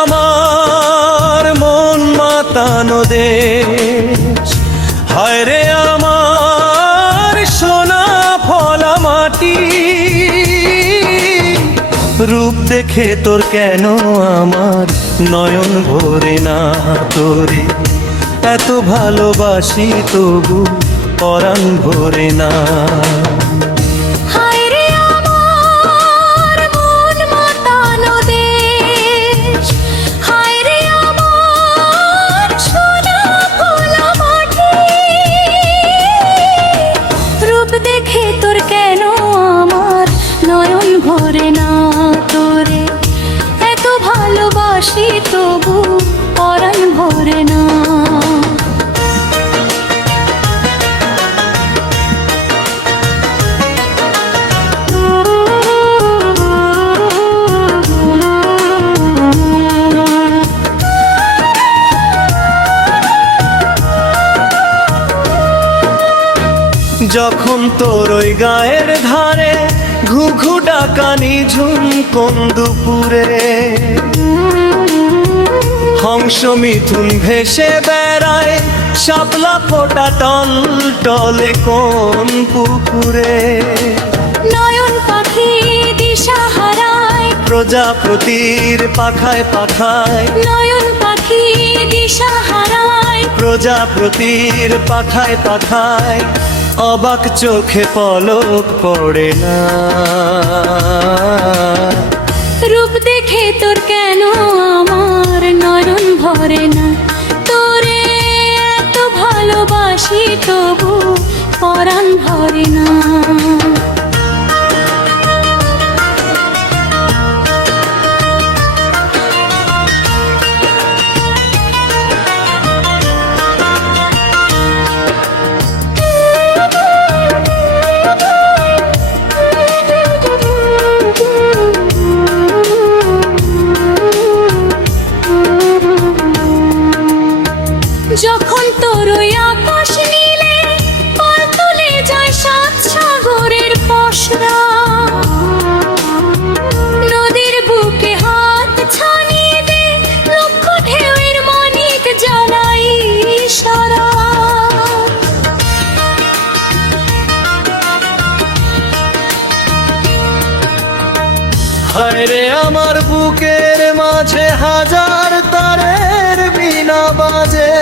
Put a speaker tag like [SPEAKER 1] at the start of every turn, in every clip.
[SPEAKER 1] আমার মন মাতানো দেশ। হায় রে আমার সোনা ফলা মাটি। রূপ দেখে তোর কেন আমার নয়ন ভরে না তোরে? এত ভালোবাসি তবু পরাণ ভরে না।
[SPEAKER 2] ভালোবাসি তবু পরাণ ভরে না।
[SPEAKER 1] যখন তোর ওই গায়ের ধারে ঘুঘু ডাকানি ঝুম কোন দুপুরে হংস মিথুন ভেসে বেড়ায় শাপলা ফোটা টল টলে কোন পুকুরে?
[SPEAKER 2] নয়ন পাখি দিশা হারায়।
[SPEAKER 1] প্রজাপতির পাখায় পাখায়।
[SPEAKER 2] নয়ন পাখি দিশা হারায়।
[SPEAKER 1] প্রজাপতির পাখায় পাখায়। অবাক চোখে পলক পড়ে না।
[SPEAKER 2] ভরে না। তোরে এত ভালোবাসি তবু পরাণ ধরে না।
[SPEAKER 1] রে আমার বুকের মাঝে হাজার তারের বিনা বাজে।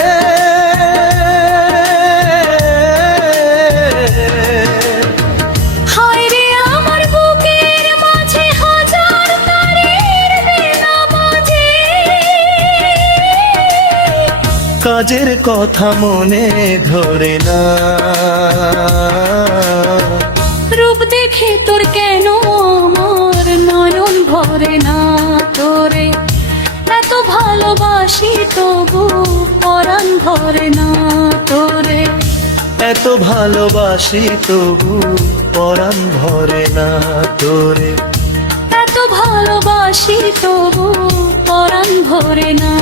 [SPEAKER 1] কাজের কথা মনে ধরে না।
[SPEAKER 2] রূপ দেখে তোর কেন ভালোবাসি তবু পরাণ ধরে না তোরে।
[SPEAKER 1] এত ভালোবাসি তবু পরাণ ভরে না তোরে।
[SPEAKER 2] এত ভালোবাসি তবু পরাণ ভরে না